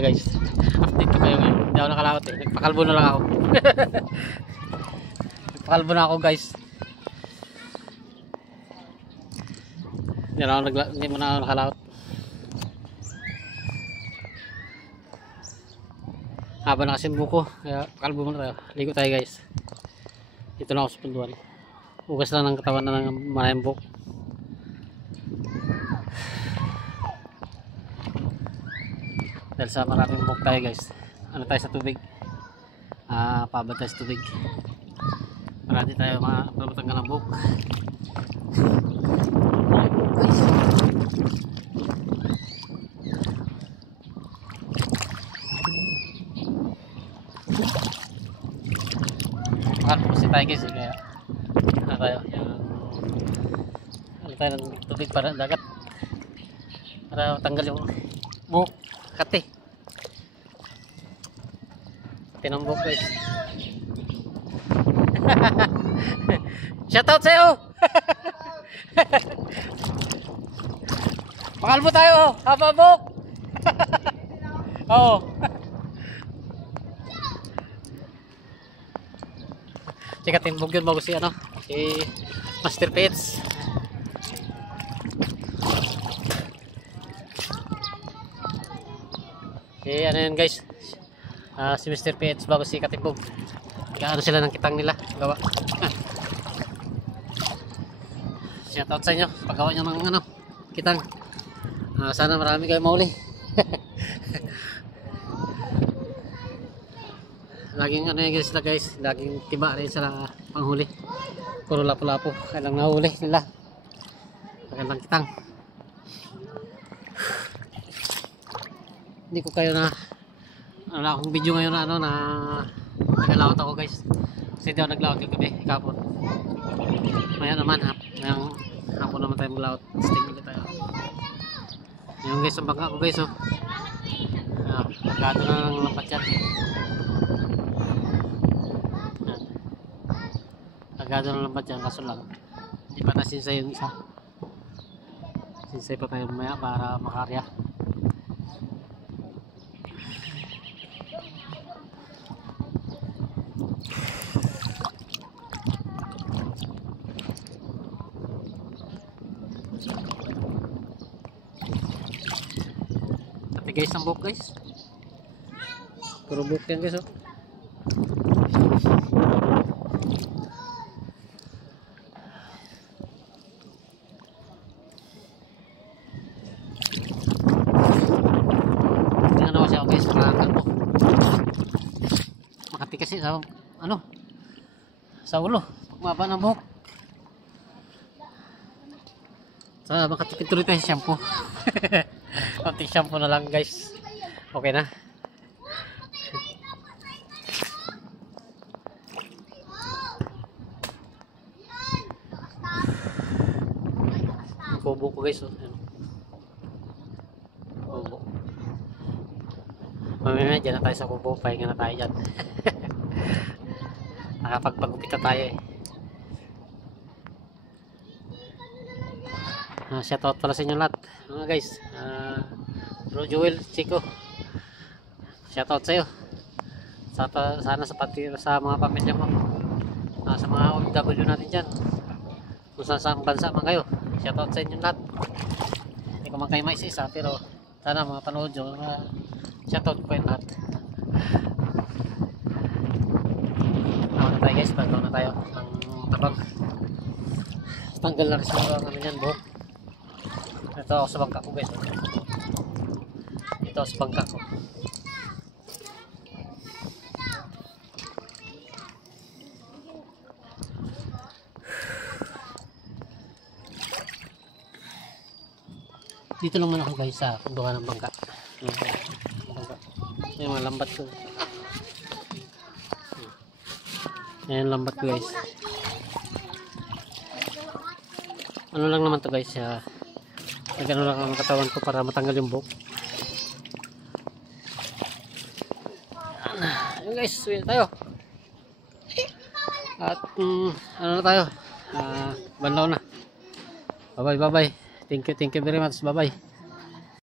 Guys, update ko kayo ngayon. Hindi ako nakalakot eh. Nagpakalbo na lang ako. Nagpakalbo na ako guys. Hindi mo na ako nakalakot. Haba na kasi yung buko. Kaya pakalbo muna tayo. Ligo tayo guys. Dito na ako sa punduan. Ugas lang ng katawan na ng maraming buko. Dahil sa maraming buhok tayo guys, ano tayo sa tubig, pabad tayo sa tubig para di tayo matanggal ng buhok guys. Mahal kasi tayo guys kaya ano tayo, ano tayo ng tubig para dagat para matanggal yung buhok kati tinambok guys. Shoutout sa'yo. Pakalbo tayo haba buhok. Oo. Tsaka timbog yun bago si ano, si Master Pets. Ano yun guys, si Mr. PH bago si Katimbog. Ano sila ng kitang nila gawa. Shoutout sa inyo paggawa nyo ng ano, kitang. Sana marami kayo mauli. Laging ano yun sila guys, laging tiba rin sila panghuli. Puro lapo-lapo kailang nahuli nila. Magandang kitang. Hindi ko kayo na wala akong video ngayon na ano na nagalawat ako guys kasi hindi ako naglawat yung gabi kapon. Maya naman ngayong hapon naman tayo maglawat. Sting ulit tayo. Yung guys ang bangka ko guys oh. Pagkado na ng lampat yan. Pagkado na ng lampat yan kaso lang hindi pa nasinsay yung isa. Sinsay pa tayo maya para makarya. Tapi guys ang buhok guys, puro buhok yan guys oh. Tingnan ako siya guys, nakakal po makati kasi sa ano sa ulo maba ng buhok. So makatipid tuloy tayo sa shampoo. Konting shampoo na lang guys, okay na. Ang kubo ko guys oh. Kubo. Mamaya dyan na tayo sa kubo, pahinga na tayo dyan. Nakapagpagupit na tayo eh. Shoutout pala sa inyo lahat mga guys. Bro Joel, Chico, shoutout sa iyo. Sana sa pati sa mga pamilya mo, sa mga OFW natin dyan kung saan bansa man kayo. Shoutout sa inyo lahat. Hindi ko man kayo maisisa pero sana mga panood nyo, shoutout ko kayo lahat. Tawag na tayo guys, tawag na tayo ng tabang. Tanggal na rin sa ano yan buhok. Ito ako sa bangka ko guys. Ito ako sa bangka ko. Dito lang man ako guys sa pundukan ng bangka. Yung mga lambat ko. Ayan lambat ko guys. Ano lang naman to guys, nagano lang ang katawan ko para matanggal yung buhok. Ayun guys, suwi na tayo. At ano na tayo, banlaw na. Bye bye. Thank you very much. Bye bye.